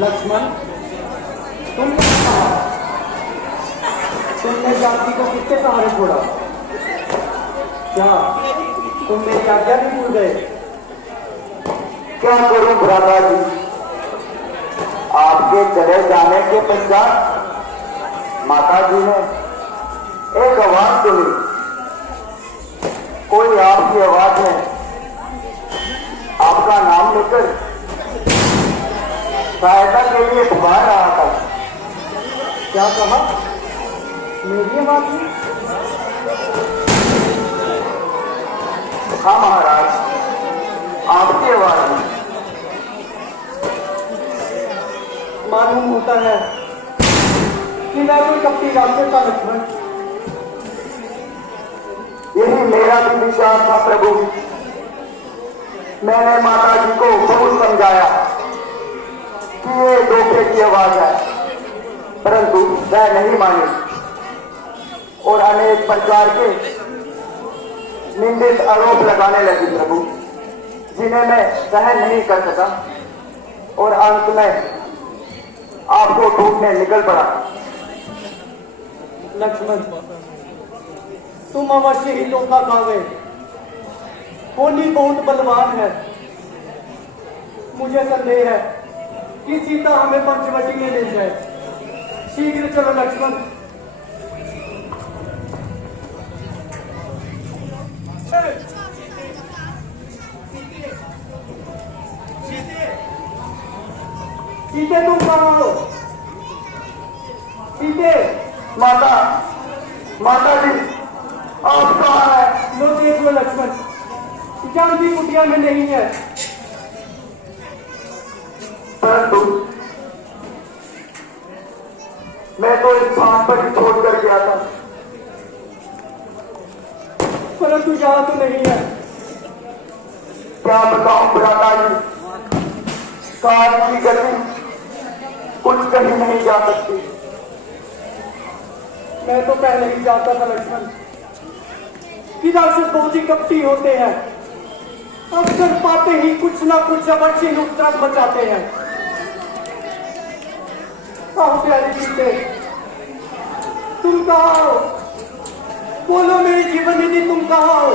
लक्ष्मण, तुम तुमने जाति को किसके सहारे छोड़ा? क्या तुम मेरी आज्ञा नहीं भूल गए? क्या करूं भ्राता जी, आपके चले जाने के पश्चात माता जी ने एक आवाज सुनी। कोई आपकी आवाज में आपका नाम लेकर सहायता के लिए पुकार रहा था। क्या कहा? मेरी आवाज में? हाँ महाराज, आपकी आवाज में। मालूम होता है कि मैं कोई कपटी राक्षस था लक्ष्मण। यही मेरा भी विश्वास था प्रभु। मैंने माता जी को बहुत समझाया कि ये धोखे की आवाज है, परंतु वह नहीं मानी और अनेक प्रकार के निंदित आरोप लगाने लगी प्रभु, जिन्हें मैं सहन नहीं कर सका और अंत में आपको ढूंढने निकल पड़ा। लक्ष्मण, तुम अवश्य ही धोखा खा गए। होली बहुत बलवान है। मुझे संदेह है कि सीता हमें पंचवटी में ले जाए। शीघ्र चलो लक्ष्मण। सीते, तुम कहाँ हो? सीते, माता, माता जी, आप कहाँ हैं? लो देख लो लक्ष्मण, जानकी कुटिया में नहीं है। परंतु मैं तो इस स्थान पर ही छोड़ कर गया था। परंतु यहाँ तो नहीं है। क्या बताऊं भ्राता जी, काल की गति कुछ कहीं नहीं जा सकती। मैं तो पहले ही जानता था लक्ष्मण कि राक्षस बहुत ही कपटी होते हैं। अवसर पाते ही कुछ ना कुछ अवश्य उपद्रव मचाते हैं। आओ प्यारी सीते, तुम कहाँ हो? बोलो मेरी जीवन निधि, तुम कहाँ हो?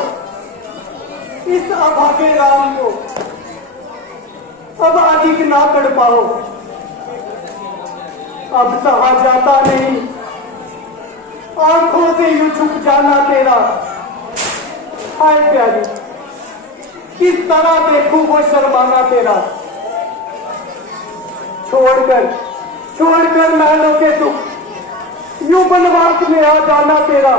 इस अभागे राम को अब अधिक ना कर पाओ। अब सहा जाता नहीं, आंखों से यूं छुप जाना तेरा। हाय प्यारी, किस तरह देखूं वो शर्माना तेरा। छोड़कर महलों के सुख यूं बनवास में आ जाना तेरा।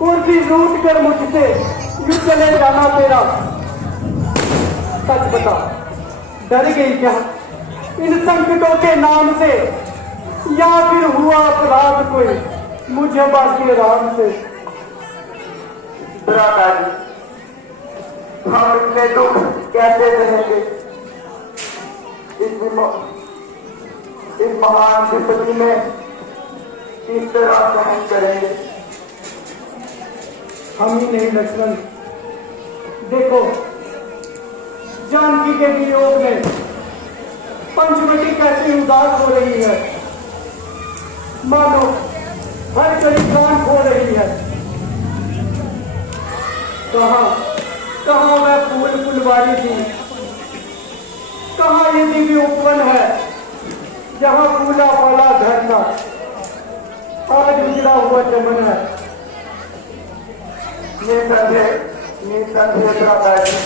और फिर रूठ कर मुझसे यूं चले जाना तेरा। सच बता, डर गई क्या इन संकटों के नाम से, या फिर हुआ अपराध कोई मुझे बाकी राम से? भ्राता जी, हम इतने दुख कैसे सहेंगे? इस महान विपत्ति में किस तरह सहन करेंगे? हम ही नहीं लक्ष्मण, देखो जानकी के वियोग में पंचवटी कैसी उदास हो रही है। मानो हर कड़ी प्राण खो रही है। कहाँ वह फूल फुलवारी थी? कहाँ ये दिव्य उपवन है जहाँ फूला फला घर था? आज उजड़ा हुआ चमन है। निसंदेह भ्राता जी,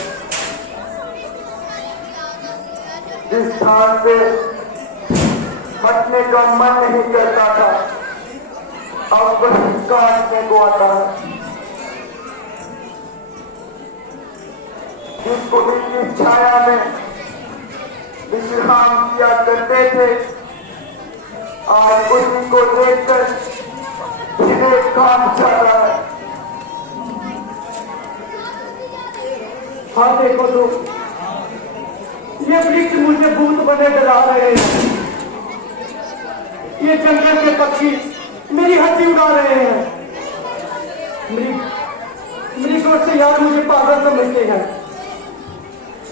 जिस स्थान से हटने का मन नहीं करता था, अब वही काटने को आता है। जिसको इनकी छाया में विश्राम किया करते थे, आज उसी को देखकर सीधे काम चल रहा है। हाँ देखो तो, ये वृक्ष मुझे भूत बने डरा रहे हैं। ये जंगल के पक्षी मेरी हंसी उड़ा रहे हैं। मृग से यार मुझे पागल समझते हैं।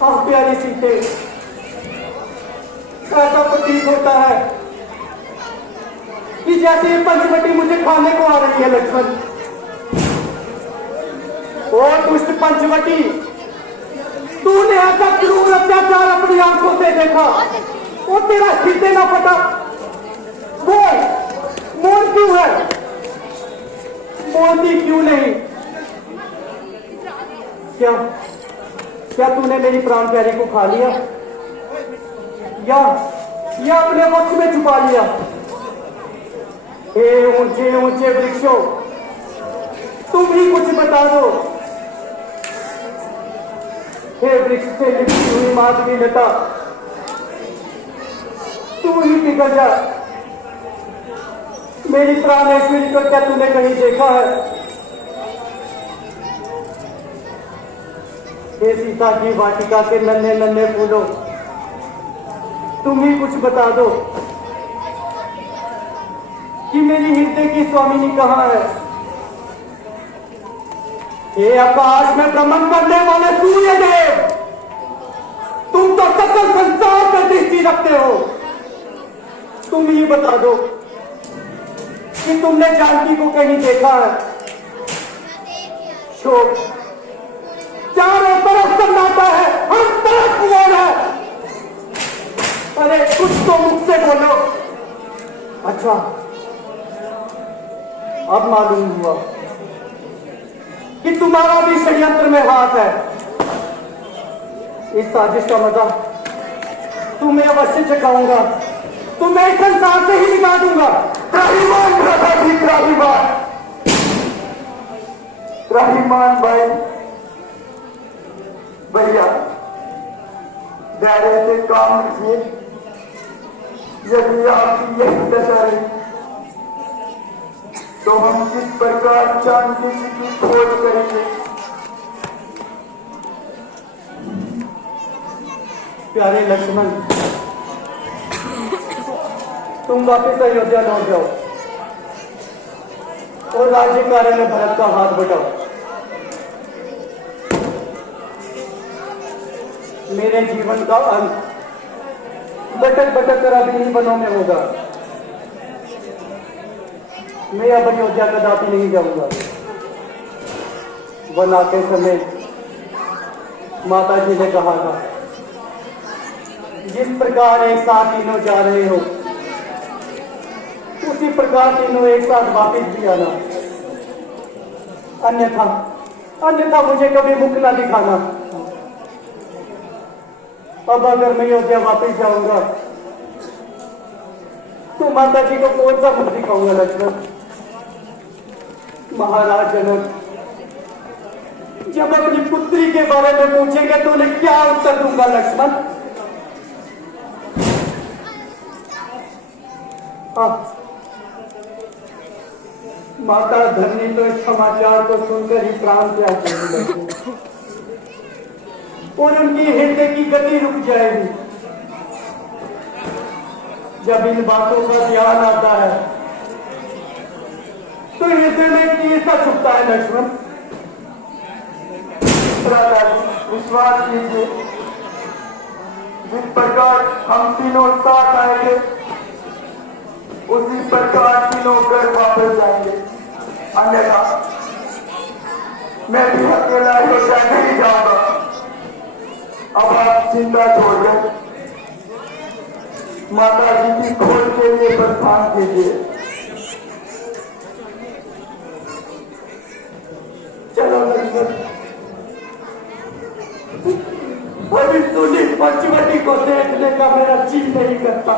आप प्यारी सीते, ऐसा प्रतीत होता है कि जैसे ये पंचवटी मुझे खाने को आ रही है लक्ष्मण। ओ दुष्ट पंचवटी, तूने ऐसा क्रूर अत्याचार अपनी आंखों से देखा, वो तेरा हृदय ना फटा। बोल, मौन क्यों है? बोलती क्यों नहीं? क्या क्या तूने मेरी प्राण प्यारी को खा लिया या अपने वक्ष में छुपा लिया? हे ऊंचे ऊंचे वृक्षों, तुम ही कुछ बता दो। हे वृक्ष से लिपटी हुई माधवी लता, तू ही पिघल जा। मेरी प्राणेश्वरी को क्या तूने कहीं देखा है? हे सीता की वाटिका के नन्हे नन्हे फूलों, तुम ही कुछ बता दो कि मेरी हृदय की स्वामिनी कहाँ है? हे आकाश में भ्रमण करने वाले सूर्य देव, तुम तो सकल संसार पर दृष्टि रखते हो। तुम ही बता दो कि तुमने जानकी को कहीं देखा है? शोक चारों तरफ सन्नाटा है, हर तरफ कुआं है। अरे कुछ तो मुख से बोलो। अच्छा, अब मालूम हुआ कि तुम्हारा भी षड्यंत्र में हाथ है। इस साजिश का मजा तुम्हें अवश्य चखाऊंगा, तुम्हें इस संसार से ही निकाल दूंगा। त्राहिमाम प्रतापी, त्राहिमाम भाई भैया, धैर्य से काम लीजिए। यदि आपकी यही दशा रही तो हम किस प्रकार जानकी जी की खोज करेंगे? प्यारे लक्ष्मण, तुम वापस अयोध्या लौट जाओ और राज्य कार्य में भरत का हाथ बटाओ। मेरे जीवन का अंत भटक भटक कर अभी इन वनों में होगा। मैं अब अयोध्या कदापि नहीं जाऊंगा। वन आते समय माता जी ने कहा था, जिस प्रकार एक साथ तीनों जा रहे हो उसी प्रकार तीनों एक साथ वापस भी आना, अन्यथा मुझे कभी मुख ना दिखाना। अब अगर मैं अयोध्या वापस जाऊंगा तो माता जी को कौन सा मुख दिखाऊंगा लक्ष्मण? महाराज जनक जब अपनी पुत्री के बारे में पूछेंगे तो उन्हें क्या उत्तर दूंगा लक्ष्मण? माता धरनी तो इस समाचार को सुनकर ही प्राण त्याग देगी और उनकी हृदय की गति रुक जाएगी। जब इन बातों का ध्यान आता है तो हृदय में तीर सा छुपता है लक्ष्मण। विश्वास कीजिए, जिस प्रकार हम तीनों साथ आएंगे उसी प्रकार तीनों घर वापस जाएंगे। अन्यथा मैं भी अकेला अयोध्या नहीं जाऊंगा। अब आप चिंता छोड़ दें, माता जी की खोज के लिए प्रस्थान कीजिए। चलो लक्ष्मण, अभी सुनी पंचवटी को देखने का मेरा जी नहीं करता।